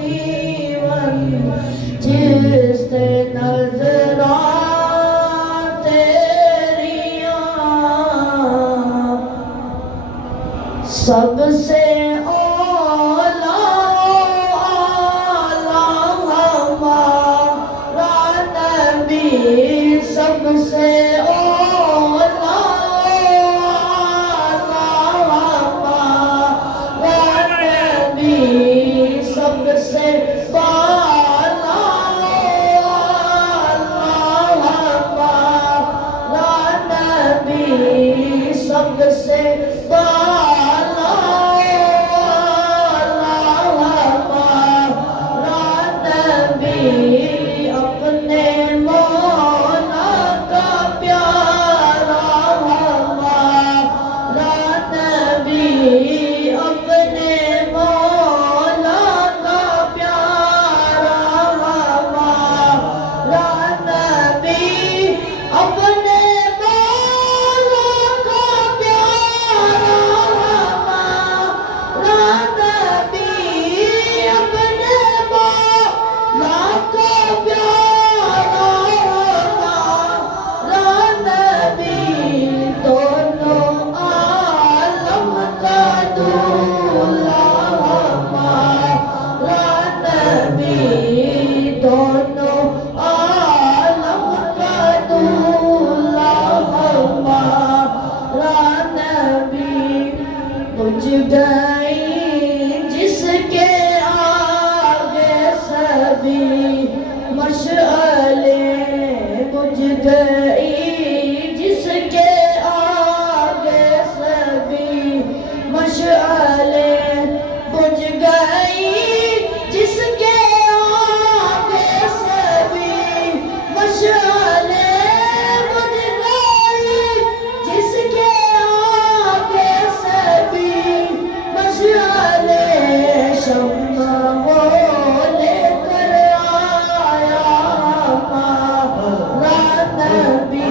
जीवन जिससे नजरा तेरिया सबसे औला आला हमारा नबी सबसे औला आला हमारा नबी सबसे बाला आला हमारा नबी सबसे बाला आला हमारा नबी अपने मौला का प्यारा हमारा नबी अपने मौला का प्यारा हमारा नबी अपने मौला का प्यारा हमारा नबी अपने मौला का प्यारा हमारा नबी दोनों आलम का दूल्हा हमारा नबी दोनों आलम का दूल्हा हमारा नबी बुझ गई जिसके आगे सभी मशअलें बुझ गई जिसके आगे सभी मशअलें बुझ गई जिसके आगे सभी मशअलें बुझ गई जिसके आगे सभी मशअलें शम्मा वो लेकर आया हमारा नबी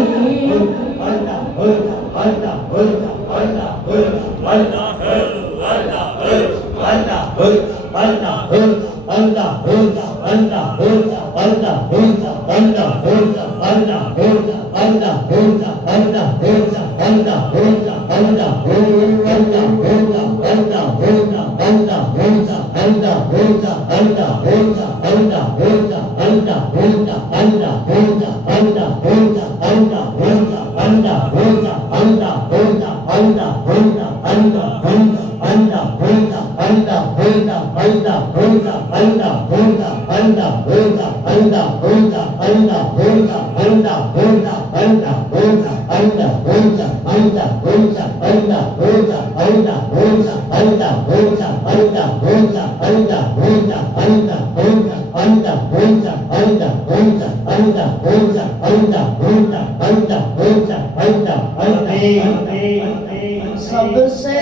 सबसे